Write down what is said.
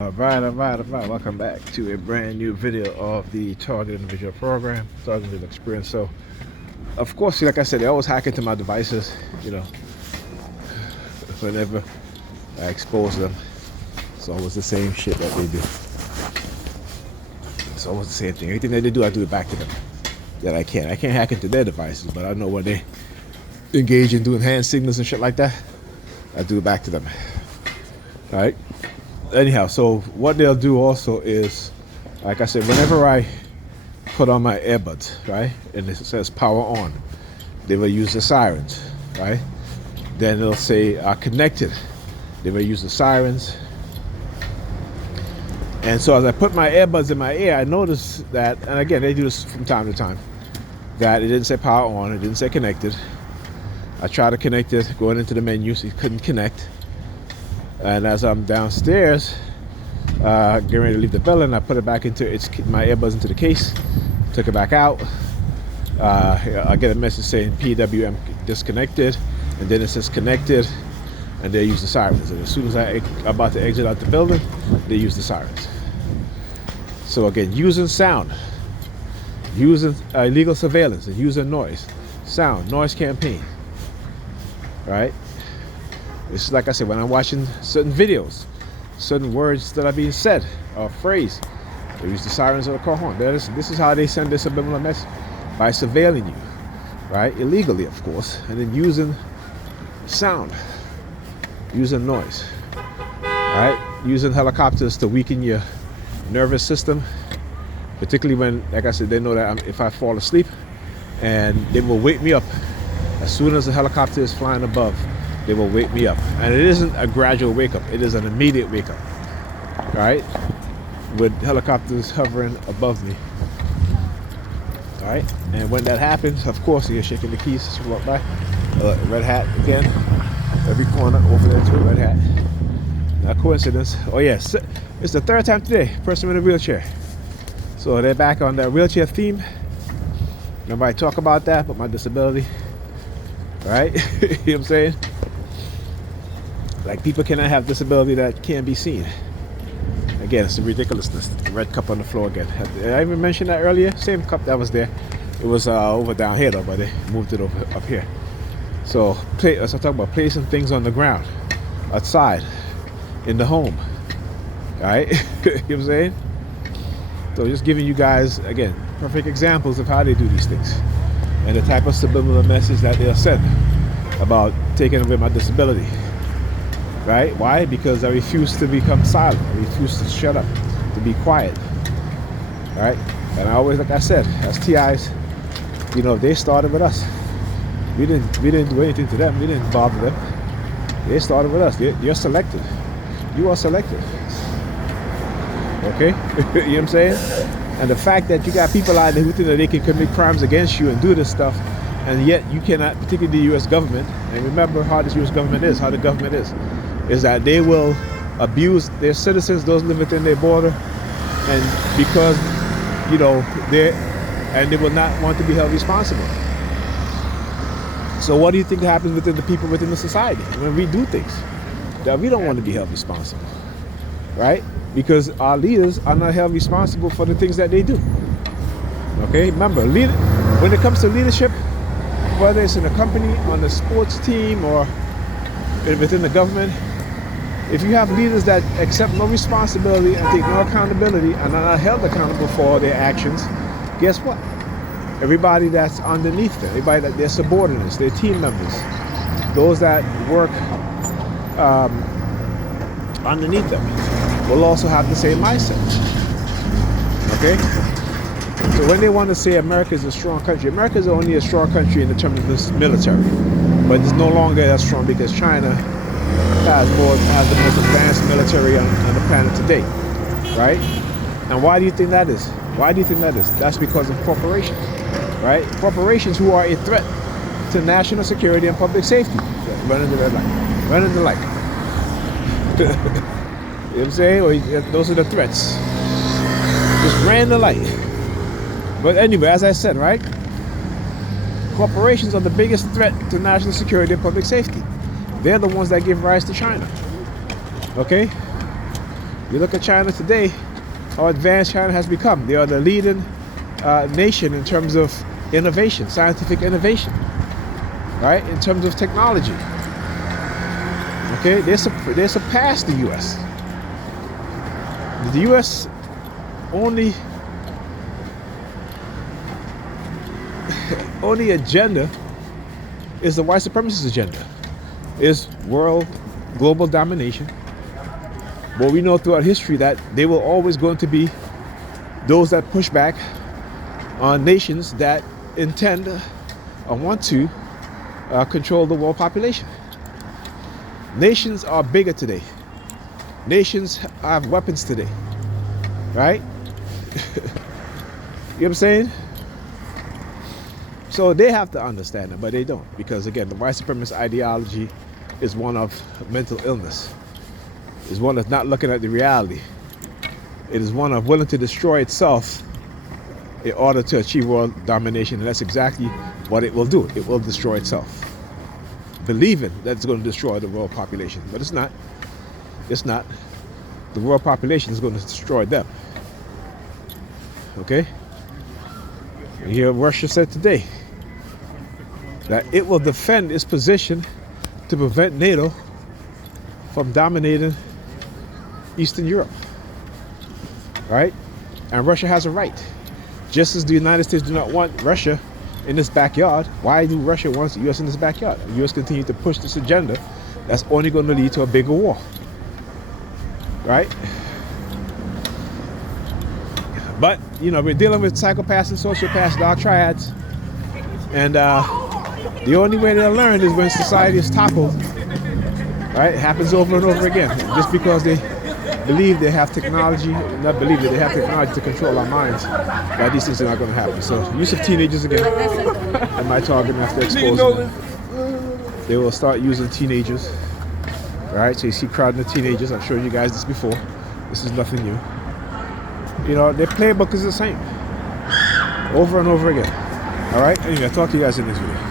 All right. Welcome back to a brand new video of the Target Individual Program, Target Individual Experience. So, of course, like I said, they always hack into my devices, whenever I expose them. It's always the same shit that they do. It's always the same thing. Anything that they do, I do it back to them. That I can't. I can't hack into their devices, but I know when they engage in doing hand signals and shit like that, I do it back to them. All right? Anyhow, so what they'll do also is, like I said, whenever I put on my earbuds, right, and it says power on, they will use the sirens, right? Then they'll say connected. They will use the sirens. And so as I put my earbuds in my ear, I noticed that, and again, they do this from time to time, that it didn't say power on, it didn't say connected. I tried to connect it, going into the menu, so it couldn't connect. And as I'm downstairs, getting ready to leave the building, I put it back into my earbuds into the case, took it back out. I get a message saying PWM disconnected, and then it says connected, and they use the sirens. And as soon as I'm about to exit out the building, they use the sirens. So again, using sound, using illegal surveillance, and using noise, noise campaign, right? It's like I said, when I'm watching certain videos, certain words that are being said or phrased, they use the sirens or the car horn. This is how they send their subliminal message, by surveilling you, right? Illegally, of course, and then using sound, using noise, right? Using helicopters to weaken your nervous system, particularly when, like I said, they know that if I fall asleep, and they will wake me up as soon as the helicopter is flying above. They will wake me up, and it isn't a gradual wake up, it is an immediate wake up, right? With helicopters hovering above me, all right? And when that happens, of course, you're shaking the keys to walk by. Red hat again, every corner over there to a red hat. Not coincidence. Oh yes, it's the third time today, person in a wheelchair. So they're back on that wheelchair theme. Remember I talk about that, but my disability, right? You know what I'm saying? Like, people cannot have disability that can't be seen. Again, it's the ridiculousness. The red cup on the floor again. Did I even mention that earlier? Same cup that was there. It was over down here though, but they moved it over up here. So as I talk about placing things on the ground, outside, in the home. Alright? You know what I'm saying? So just giving you guys, again, perfect examples of how they do these things. And the type of subliminal message that they'll send about taking away my disability. Right? Why? Because I refuse to become silent. I refuse to shut up, to be quiet. Right? And I always, like I said, as TIs, they started with us. We didn't do anything to them. We didn't bother them. They started with us. You're selected. You are selected. Okay? You know what I'm saying? And the fact that you got people out there who think that they can commit crimes against you and do this stuff, and yet you cannot, particularly the U.S. government, and remember how this U.S. government is, how the government is that they will abuse their citizens, those living within their border, and because, they will not want to be held responsible. So what do you think happens within the people within the society when we do things that we don't want to be held responsible, right? Because our leaders are not held responsible for the things that they do. Okay, remember, when it comes to leadership, whether it's in a company, on a sports team, or within the government, if you have leaders that accept no responsibility and take no accountability and are not held accountable for their actions, guess what? Everybody that's underneath them, everybody that their subordinates, their team members, those that work underneath them, will also have the same mindset. Okay? So when they want to say America is a strong country, America is only a strong country in the terms of this military, but it's no longer that strong because China has the most advanced military on the planet today, right? And why do you think that is? Why do you think that is? That's because of corporations, right? Corporations who are a threat to national security and public safety. Running the red light, running the light. You know what I'm saying? Or those are the threats. Just ran the light. But anyway, as I said, right? Corporations are the biggest threat to national security and public safety. They're the ones that give rise to China. Okay? You look at China today, how advanced China has become. They are the leading nation in terms of innovation, scientific innovation, right? In terms of technology. Okay, they surpassed the U.S. The U.S. only agenda is the white supremacist agenda, is world global domination. But we know throughout history that they will always going to be those that push back on nations that intend or want to control the world population. Nations are bigger today. Nations have weapons today, right? You know what I'm saying? So they have to understand it, but they don't, because again, the white supremacist ideology is one of mental illness. Is one of not looking at the reality. It is one of willing to destroy itself in order to achieve world domination, and that's exactly what it will do. It will destroy itself, believing that it's going to destroy the world population, but it's not. It's not. The world population is going to destroy them. Okay? And here Russia said today that it will defend its position to prevent NATO from dominating Eastern Europe. Right? And Russia has a right. Just as the United States do not want Russia in its backyard, why do Russia want the U.S. in its backyard? The U.S. continue to push this agenda that's only going to lead to a bigger war. Right? But, you know, we're dealing with psychopaths and sociopaths, dark triads. And the only way they'll learn is when society is toppled. Right? It happens over and over again. Just because they believe they have technology, not believe that they have technology to control our minds, that these things are not going to happen. So, use of teenagers again. Am I targeting after exposing them? They will start using teenagers. Alright, so you see crowding the teenagers. I've shown you guys this before. This is nothing new. You know, their playbook is the same. Over and over again. Alright, anyway, I'll talk to you guys in this video.